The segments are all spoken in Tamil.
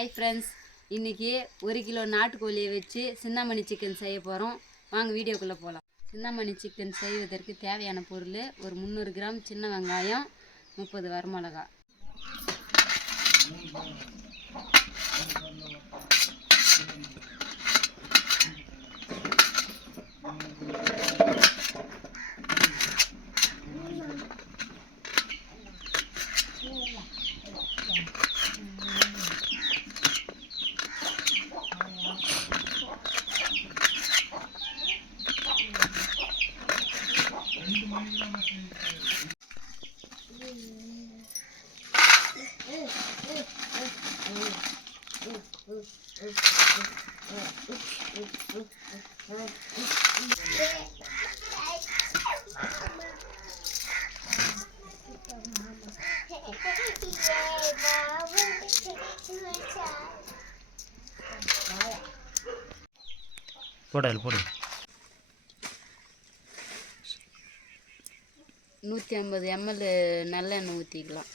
ஹாய் ஃப்ரெண்ட்ஸ், இன்றைக்கி 1 கிலோ நாட்டுக்கோழியை வச்சு சிந்தாமணி சிக்கன் செய்ய போகிறோம். வாங்க வீடியோக்குள்ளே போகலாம். சிந்தாமணி சிக்கன் செய்வதற்கு தேவையான பொருள்: ஒரு 300 கிராம் சின்ன வெங்காயம், 30 வரமிளகா. போடு 150 ml நல்லெண்ணெய் ஊற்றிக்கலாம்.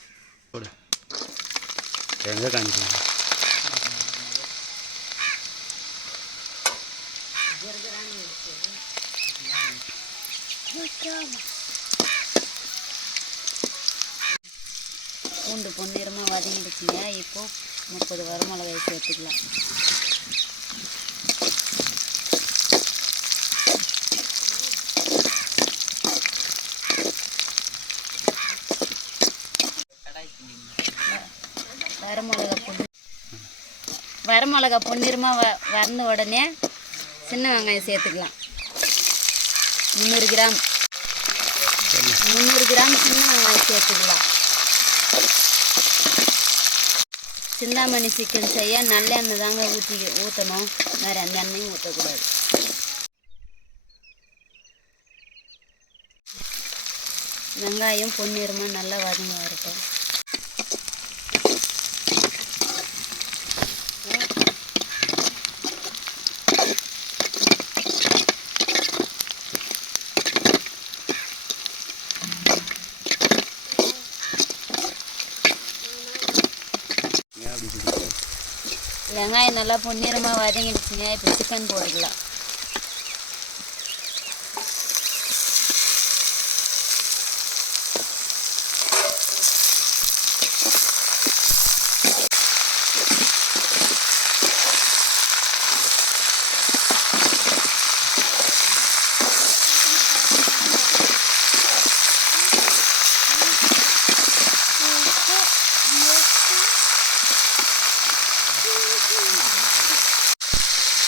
போடு எங்கே காமிக்கலாம். பூண்டு பொன்னிறமாக வதங்கிடுச்சுங்க. இப்போது 30 வரமிளகாய் சேர்த்துக்கலாம். வரமிளகா பொன்னிறமாக வறந்த உடனே சின்ன வெங்காயம் சேர்த்துக்கலாம். 300 கிராம் சின்ன வெங்காயம் சேர்த்துக்கலாம். சிந்தாமணி சிக்கன் செய்ய நல்லெண்ணெய் தாங்க ஊற்றணும், வேறு எந்த எண்ணெயும் ஊற்றக்கூடாது. வெங்காயம் பொன்னிறமாக நல்லா வதங்கி வரட்டும். வெங்காயம் நல்லா பொன்னிறமாக வதங்கிடுச்சுங்க. இப்போ சிக்கன் போட்டுக்கலாம்.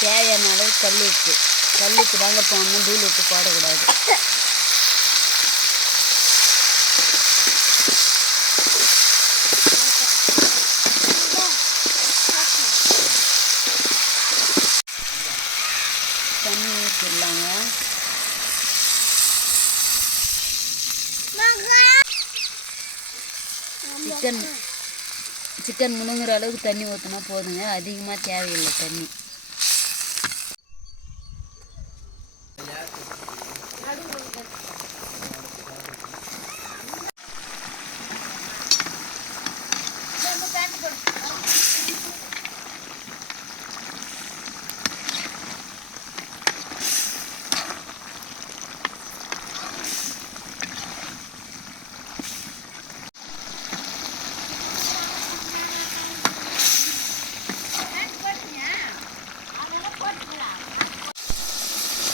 தேவையான அளவு கல் உப்பு தாங்க போடணும், தூள் உப்பு போடக்கூடாது. தண்ணி ஊற்றிடலாங்க. சிக்கன் முழுங்குற அளவுக்கு தண்ணி ஊற்றினா போதுங்க, அதிகமாக தேவையில்லை தண்ணி.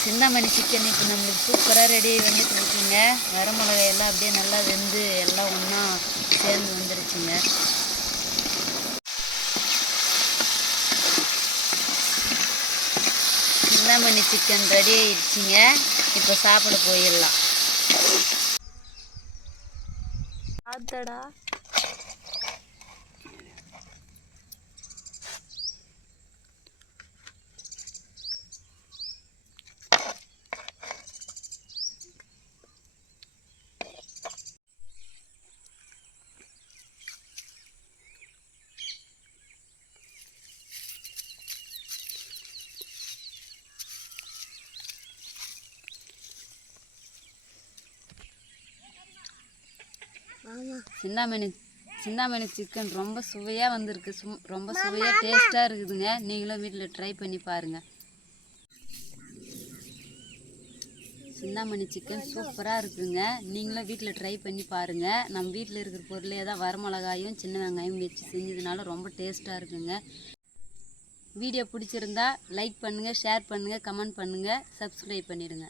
சிந்தாமணி சிக்கன் இப்போ நம்மளுக்கு சூப்பராக ரெடி வந்துட்டு இருக்குங்க. வரமிளகாயெல்லாம் அப்படியே நல்லா வெந்து எல்லாம் ஒன்றா சேர்ந்து வந்துருச்சுங்க. சிந்தாமணி சிக்கன் ரெடி ஆயிடுச்சுங்க. இப்போ சாப்பிட போயிடலாம். ஆத்தடா சிந்தாமணி சிந்தாமணி சிக்கன் ரொம்ப சுவையாக வந்திருக்கு. ரொம்ப சுவையாக டேஸ்ட்டாக இருக்குதுங்க. நீங்களும் வீட்டில் ட்ரை பண்ணி பாருங்கள். சிந்தாமணி சிக்கன் சூப்பராக இருக்குதுங்க. நீங்களும் வீட்டில் ட்ரை பண்ணி பாருங்கள். நம்ம வீட்டில் இருக்கிற பொருளே தான் வரமிளகாயும் சின்ன வெங்காயம் வச்சு செஞ்சதுனால ரொம்ப டேஸ்ட்டாக இருக்குங்க. வீடியோ பிடிச்சிருந்தா லைக் பண்ணுங்கள், ஷேர் பண்ணுங்கள், கமெண்ட் பண்ணுங்கள், சப்ஸ்கிரைப் பண்ணிடுங்க.